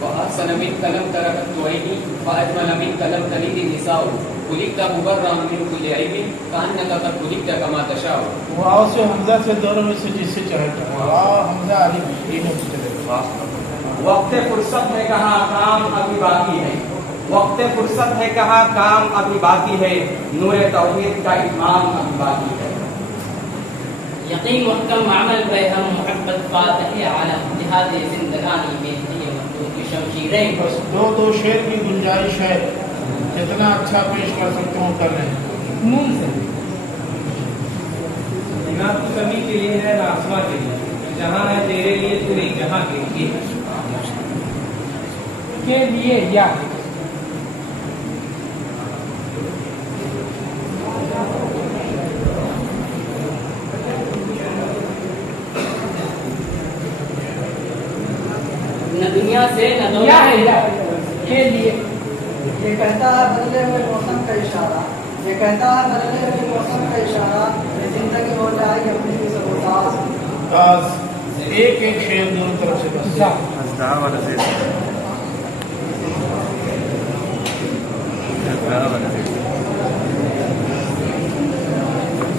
وأحسن من كلام تركت عيني وأجمل من كلام تلد النساء خلقت مبرأ من كل عيب كأنك قد خلقت كما تشاء. واو سے حمزہ سے دونوں میں سے جس سے چاہتا ہے واو حمزہ علی تینوں سے چلے گا. وقت فرصت ہے کہاں کام ابھی باقی ہے، وقت فرصت ہے کہاں کام ابھی باقی ہے، نور توحید کا اتمام ابھی باقی ہے. یقین محکم عمل پہ ہم محبت پاتے ہیں عالم جہاد زندگانی میں یہ مخلوق کی شمشیریں. بس دو شعر کی گنجائش ہے، جتنا اچھا پیش کر سکتا ہوں کر لیں. نون سے نہ تو کمی کے لیے ہے نہ آسما کے لیے، جہاں ہے تیرے لیے تو نہیں جہاں کے لیے یا نہ دنیا سے نہ دنیا ہے کے لیے. یہ کہتا ہے بدلے ہوئے موسم کا اشارہ، یہ کہتا ہے بدلے ہوئے موسم کا اشارہ، یہ زندگی ہو جائے گی اپنی سے گزاز. آج ایک شعر دونوں طرف سے بس.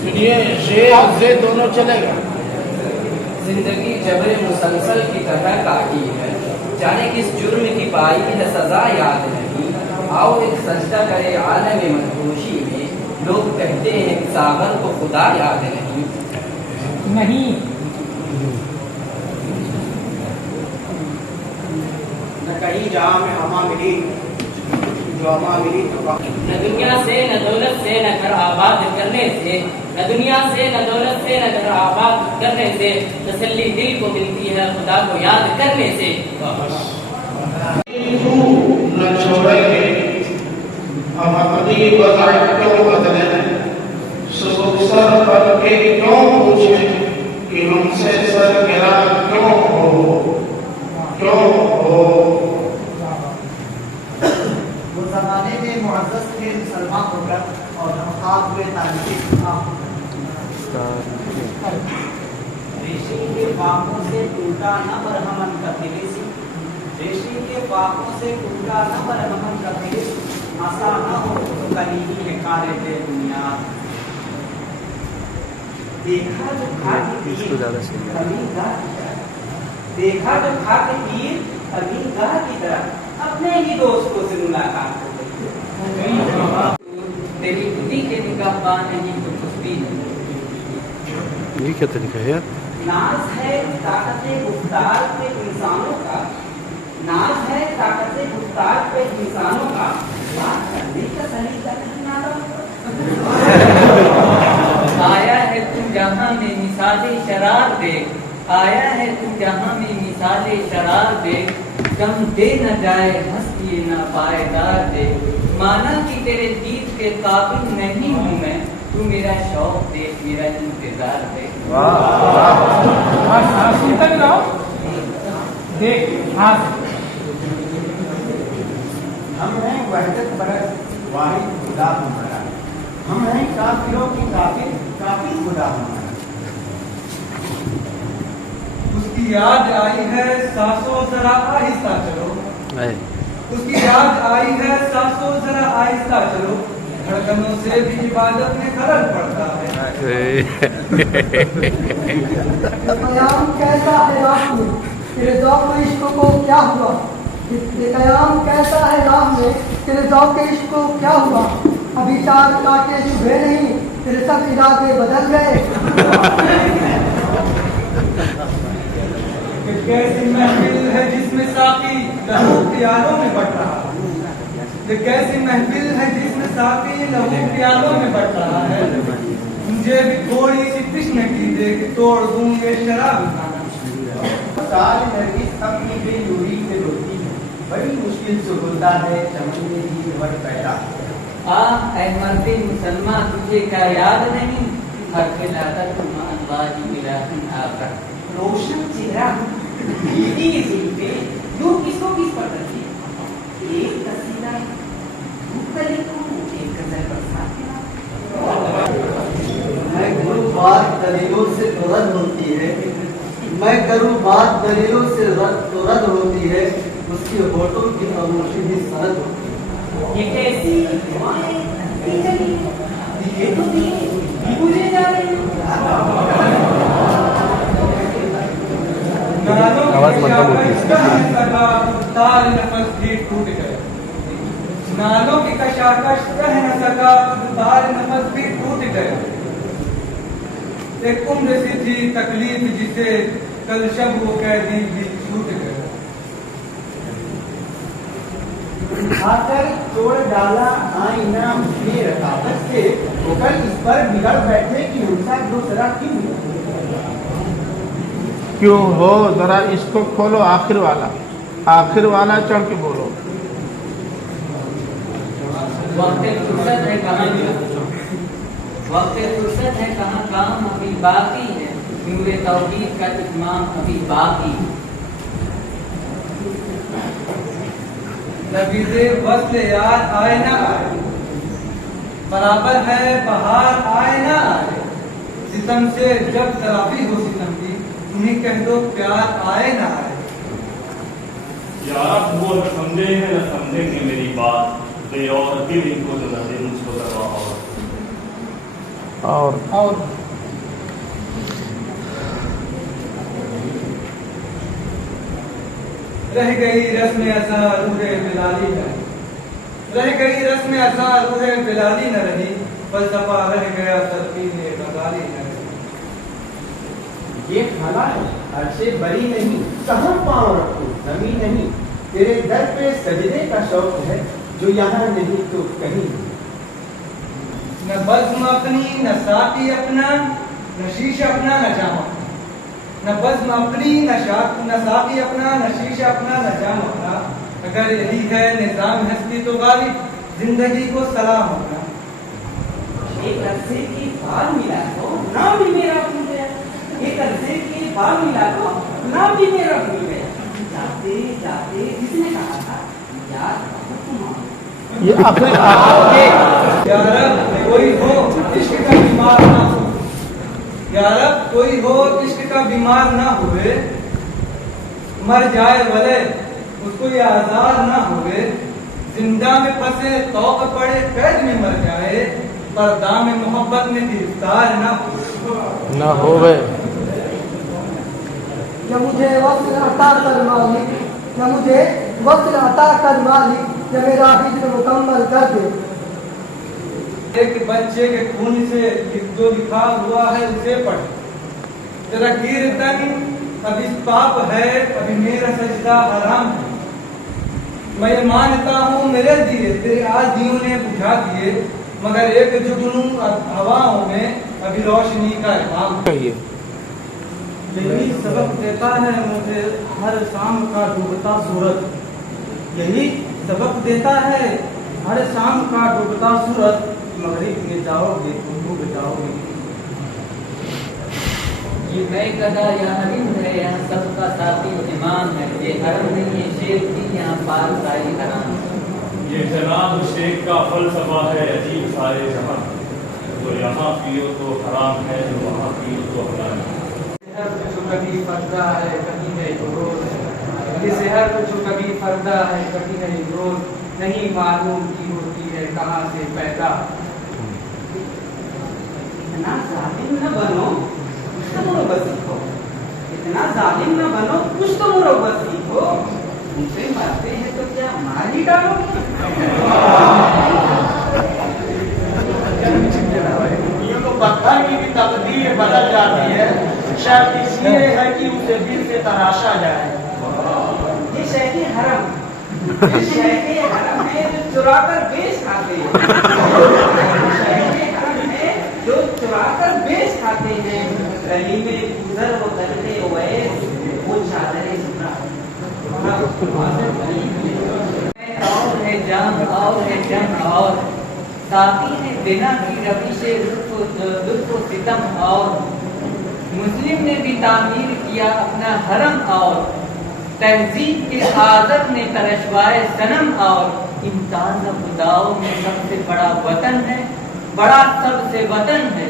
سنیے شعر سے دونوں چلے گا. زندگی جبر مسلسل کی طرح کاٹی ہے، جانے کس جرم کی پائی ہے سزا یاد نہیں. آؤ ایک سجدہ کرے عالم مدہوشی میں، لوگ کہتے ہیں ساغر کو خدا یاد نہیں. نہ کہیں جہاں میں ہما ملی جو ہما ملی تو نہ دنیا سے نہ دولت سے نہ گھر آباد کرنے سے، نہ دنیا سے نہ دولت سے نہ گھر آباد کرنے سے، تسلی دل کو ملتی ہے خدا کو یاد کرنے سے. نہ چھوڑیں گے ہم اپنی وضاحت کیوں بدلیں، سبک سر پر کے کیوں پوچھیں کہ ہم سے سر گرا کیوں ہو. وہ زمانے میں معزز تھے مسلمان ہو کر اور ہم خواب ہوئے تاریخی خام. ریشم کے پاپوں سے ٹوٹا نہ برہمن کا دلسی، ریشم کے پاپوں سے ٹوٹا نہ برہمن کا دلسی، آسا نہ ہو تو کلیمی ہے کارے بے بنیاد. دیکھا جو کھا کے پیر امین گاہ کی طرح، دیکھا جو کھا کے پیر امین گاہ کی طرح، اپنے ہی دوستوں سے ملاقات ہو گئی. تیری خودی کے نگاہ بان نہیں تو کچھ بھی نہیں. یہ کیا طریقہ ہے؟ ناز ہے طاقت گفتار پہ انسانوں کا، ناز ہے طاقت گفتار پہ انسانوں کا، بات کرنے کا طریقہ کرنا آیا ہے تو جہاں میں مثال شرار دیکھ، آیا ہے تو جہاں میں مثال شرار دیکھ، کم دے نہ جائے ہستی نہ پائیدار دیکھ. مانا کہ تیرے دید کے قابل نہیں ہوں میں، تو میرا شوق دیکھ میرا انتظار دیکھ. ہم ہیں وحدت پرست واحد خدا ہمارا، ہم ہیں کافروں کی کافر کافر خدا ہمارا. اس کی یاد آئی ہے سانسوں ذرا آہستہ چلو، اس کی یاد آئی ہے سانسوں ذرا آہستہ چلو، دھڑکنوں سے بھی عبادت میں خلل پڑتا ہے. قیام کیسا ہے راہ میں تیرے ذوق عشق کو کیا ہوا، یہ قیام کیسا ہے راہ میں تیرے ذوق عشق کو کیا ہوا، ابھی چار کاٹے چبھے نہیں تیرے سب ارادے بدل گئے. کیسی محفل ہے جس میں ساقی لہو پیالوں میں بٹ رہا ہے، کیسی محفل ہے جس میں ساقی لہو پیالوں میں بٹ رہا ہے. مجھے بھی تھوڑی سی تشن کی دے کہ توڑ دوں یہ شراب کھانا. سال نرگس اپنی بے نوری سے روتی ہے، بڑی مشکل سے ہوتا ہے چمن میں ہی ور پیدا. اے مرد مسلمان تجھے کیا یاد نہیں، ہر خلادہ تمہارا اللہ الہ آخر. روشن چہرہ بھیڑی زلفیں یوں کس کو کس پر رکھی، ایک قصیدہ دلیلوں سے تو رد ہوتی ہے، میں کروں بات دلیلوں سے تو رد ہوتی ہے، اس کی ہونٹوں کی خاموشی بھی سرد ہوتی ہے۔ یہ کیسی دعائیں دی چلی یہ تو مجھے جا رہی آواز مندم ہوتی ہے۔ تار نفس بھی ٹوٹ گئے، نالوں کی کشاکش کہہ نہ سکا، تار نفس بھی ٹوٹ گئے۔ ایک عمر سی تھی تکلیف جسے کل شب وہ قیدی بھی چھوٹ گئے۔ آ کر توڑ ڈالا آئینہ میرے رقابت سے، ہو کر اس پر بگڑ بیٹھے کہ ہم سا دوسرا کیوں ہو ذرا اس کو کھولو، آخر والا چڑھ کے بولو۔ وقت فرصت ہے کہاں وقت فرصت ہے کہاں، کام ابھی باقی ہے، نور توحید کا اتمام ابھی باقی ہے۔ نبیذ وصل یار آئے نہ آئے، برابر ہے بہار آئے نہ آئے، ستم سے جب ترافی ہو ستم کی، انہیں کہہ دو پیار آئے نہ آئے۔ یار وہ نہ سمجھے ہیں نہ سمجھیں گے میری بات، دے اور دل ان کو جو نہ دے مجھ کو دروا اور رہ گئی رسم ازاں روح بلالی نہ رہی، رہ گئی رسم ازاں روح بلالی نہ رہی، فلسفہ رہ گیا تلقین غزالی نہ رہی۔ یہ خلا ہے عرشے بری نہیں، کہاں پاؤں رکھوں زمین نہیں، تیرے در پہ سجدے کا شوق ہے، جو یہاں نہیں تو کہیں نہیں۔ نہ بزم اپنی نہ ساقی اپنا، نہ شیشہ اپنا نہ جام اپنا، نہ بزم اپنی نہ ساقی اپنا، نہ شیشہ اپنا نہ جام اپنا، اگر یہی ہے نظام ہستی تو غالب زندگی کو سلام اپنا۔ ایک عرصے کی بار ملا تو نام بھی میرا بھول گیا، ایک عرصے کی بار ملا تو نام بھی میرا بھول گیا، جاتے جاتے کس نے کہا تھا یار یہ آخر یا رب کوئی ہو عشق کا بیمار نہ ہو، یا رب کوئی ہو عشق کا بیمار نہ ہوئے، مر جائے ولے اس کو یہ آزار نہ ہوئے، زندہ میں پھنسے توق پڑے قید میں مر جائے، پر دام محبت میں گرفتار نہ ہوئے۔ یا مجھے وصل عطا کر مالک، یا مجھے وصل عطا کر مالک، یا میرا ہجر مکمل کر دے۔ ایک بچے کے خون سے جو لکھا ہوا ہے اسے پڑھ، تیرا کیرتن اب اس پاپ ہے، ابھی میرا سجدہ حرام ہے، میں یہ مانتا ہوں میرے دیے تیرے آدیوں نے بجھا دیے، مگر ایک جگنوں ہواؤں میں ابھی روشنی کا امام ہے۔ یہی سبق دیتا ہے مجھے ہر شام کا ڈوبتا سورج، یہی سبق دیتا ہے ہر شام کا ڈوبتا سورج، مغرب میں جاؤ گے تو ڈوب جاؤ گے۔ یہ میں کدا یا حرم ہے، یہاں سب کا ساتھی امام ہے، یہ حرم نہیں ہے شیخ کی، یہاں پار ساری حرام ہے۔ یہ جناب شیخ کا فلسفہ ہے عجیب سارے جہاں، جو یہاں پیو تو حرام ہے، جو وہاں پیو تو حلال ہے۔ جو کبھی پردہ ہے کبھی ہے روز، یہ شہر جو کبھی پردہ ہے کبھی ہے روز، نہیں معلوم کی ہوتی ہے کہاں سے پیدا۔ اتنا ظالم نہ بنو کچھ تو مروت سیکھو، اتنا ظالم نہ بنو کچھ تو مروت سیکھو، ان سے مرتے ہیں تو کیا مار ہی ڈالو گے؟ یہ تو پتھر کی بھی تقدیر بدل جاتی ہے، شاید اس لیے ہے کہ اسے دل سے تراشا جائے۔ یہ شیخ حرم، یہ شیخ حرم ہے جو چرا کر بیچ کھاتے ہیں، شیخ حرم ہے جو چرا کر بیچ کھاتے ہیں، گلی میں گزر وہ کرتے ہوئے وہ چادریں سنا اور ہے جان اور ہے جان اور ساقی نے بنا کی روش لطف و ستم اور مسلم نے بھی تعمیر کیا اپنا حرم اور تہذیب کے عادت میں ترشوائے صنم اور امتاز خداؤں میں سب سے بڑا وطن ہے، بڑا سب سے وطن ہے،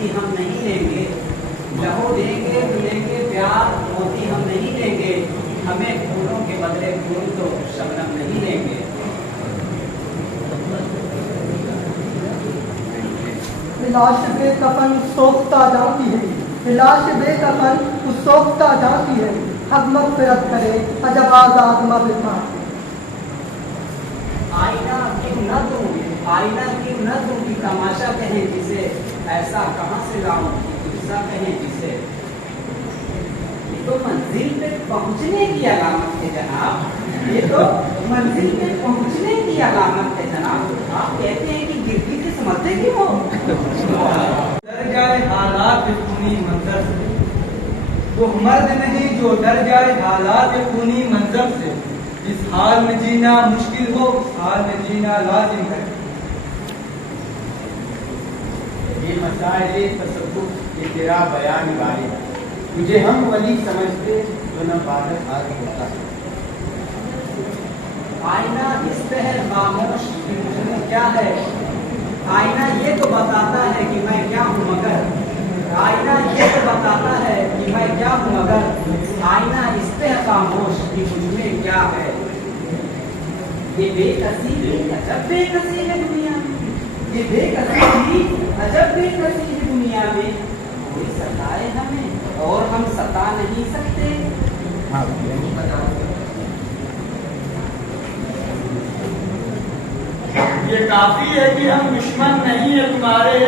موتی ہم نہیں لیں گے، لہو دیں گے ملیں گے پیار موتی ہم نہیں لیں گے، ہمیں پھولوں کے بدلے پھول تو شبنم نہیں لیں گے۔ لاش بے کفن سوکھتا جاتی ہے، لاش بے کفن سوکھتا جاتی ہے، حق مغفرت کرے عجب آزاد مبلغ۔ آئینہ کیوں نہ دوں، آئینہ کیوں نہ دوں کہ تماشا کہیں جسے، ایسا کہاں سے لاؤں کہ قصہ کہیں جسے۔ یہ تو منزل پہ پہنچنے کی علامت ہے جناب، یہ تو منزل پہ پہنچنے کی علامت ہے جناب۔ آپ کہتے ہیں کہ گرتی سے سمجھتے کیوں ہو؟ ڈر جائے حالات خونی منظر سے، وہ مرد نہیں جو ڈر جائے حالات خونی منظر سے، اس حال میں جینا مشکل ہو اس حال میں جینا لازم ہے۔ یہ مسائل تصوف کے تیرا بیان والے مجھے ہم ولی سمجھتے جو نہ بادل آج ہوتا ہے۔ آئینہ اس پہر خاموش کہ مجھ میں کیا ہے، آئینہ یہ تو بتاتا ہے کہ میں کیا ہوں مگر، آئینہ یہ تو بتاتا ہے کہ میں کیا ہوں مگر، آئینہ اس پہر خاموش کہ مجھ میں کیا ہے۔ یہ بے کسی بھی عجب بے کسی ہے دنیا میں، یہ بے کسی بھی عجب بے کسی ہے دنیا میں، کوئی ستائے ہمیں اور ہم ستا نہیں سکتے۔ یہ کافی ہے کہ ہم دشمن نہیں ہیں تمہارے،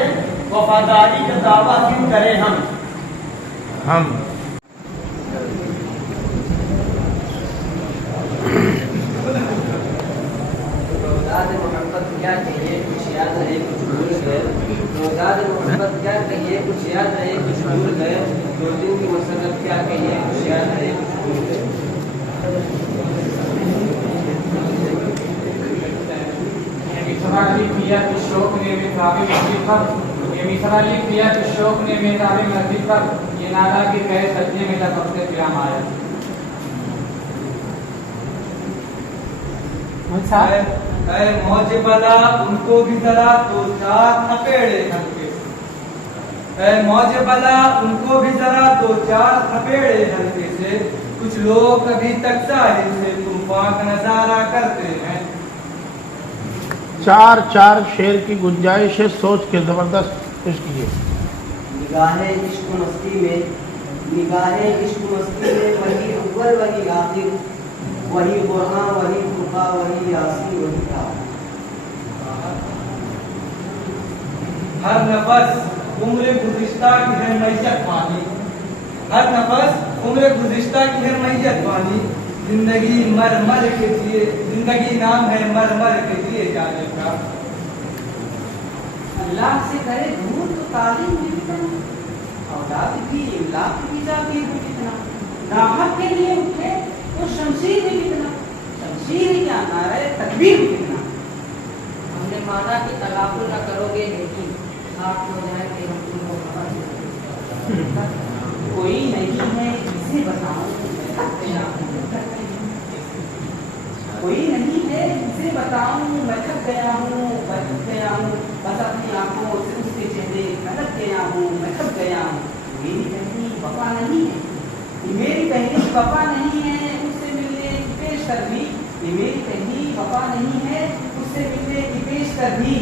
وفاداری کا دعویٰ کیوں کریں ہم۔ روزاد محبت کیا کہیے کچھ یاد رہے کچھ بھول گئے، روزاد محبت کیا کہیے کچھ یاد رہے کچھ بھول گئے، دو دن کی مسرت کیا کہیے کچھ یاد رہے کچھ بھول گئے۔ مصرع لکھ دیا کہ شوق نے میرے مسجد پر، یہ مصرع لکھ دیا کہ شوق نے میرے مسجد پر، یہ نادا کے کہے سجدے میں جب اپنے پیام آیا۔ اے موج بلا ان کو بھی ذرا تو چار تھپیڑے ہلکے سے، اے موج بلا ان کو بھی ذرا تو چار تھپیڑے ہلکے سے، کچھ لوگ ابھی تک ساحل سے طوفان کا نظارہ کرتے ہیں۔ چار شعر کی گنجائش ہے، سوچ کے زبردست پیش کیجیے۔ نگاہ عشق و مستی میں، نگاہ عشق و مستی میں وہی اول وہی آخر، وہی قرآن وہی فرقہ وہی یاسین وہی تھا۔ ہر نفس عمر گزشتہ کی ہے میت پانی، ہر نفس عمر گزشتہ کی ہے میت پانی، زندگی مر مر کے جیے، زندگی نام ہے مر مر کے جیے جانے کا۔ اللہ سے کرے دور تو تعلیم بھی کتنا، اولاد بھی املاک بھی جاتی ہے کتنا، راحت کے لیے اٹھے تو شمشیر بھی کتنا، شمشیر ہی کیا نعرہ تکبیر بھی کتنا۔ ہم نے مانا کہ تغافل نہ کرو گے لیکن آپ ہو جائے کہ ہم تم کو خبر کوئی نہیں ہے اسے بتاؤں کوئی نہیں ہے اسے بتاؤں، میں تھک گیا ہوں میں تھک گیا ہوں، بس اپنی آنکھوں سے اس کے چہرے کھٹک گیا ہوں میں تھک گیا ہوں۔ میری پہلی وفا نہیں ہے، میری پہلی وفا نہیں ہے اس سے ملنے کی پیش کر بھی، یہ میری پہلی وفا نہیں ہے اس سے ملنے کی پیش کر بھی،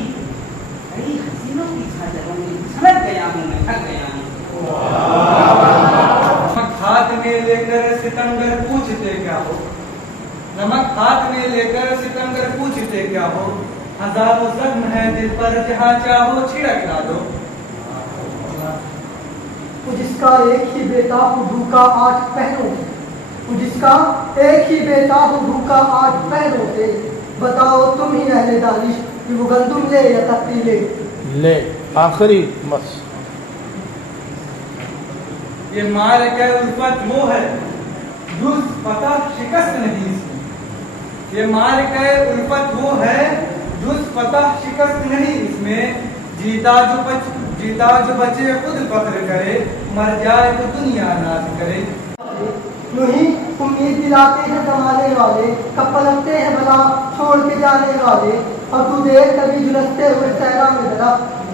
کئی حسینوں کی چھاجروں میں چھلک گیا ہوں میں تھک گیا ہوں۔ نمک ہاتھ میں لے کر ستمگر پوچھتے کیا ہو، نمک ہاتھ میں لے کر ستمگر پوچھتے کیا ہو، ہزاروں زخم ہے دل پر جہاں چاہو چھڑک ڈالو۔ جس کا ایک ہی بیتاب بھوکا 8 پہنوں سے، جس کا ایک ہی بیتاب بھوکا 8 پہنوں سے، بتاؤ تم ہی اہل دانش کہ وہ گندم لے یا تختی لے۔ آخری بس۔ یہ مال کے الفت وہ ہے جز پتہ شکست نہیں اس میں، یہ مال کے الفت وہ ہے جز پتہ شکست نہیں اس میں، جیتا جو بچے خود فخر کرے، مر جائے تو دنیا ناز کرے۔ یوں ہی امید دلاتے ہیں زمانے والے، کب پلٹتے ہیں بلا چھوڑ کے جانے والے، اور تو دیکھ کبھی جلستے ہوئے صحرا میں ذرا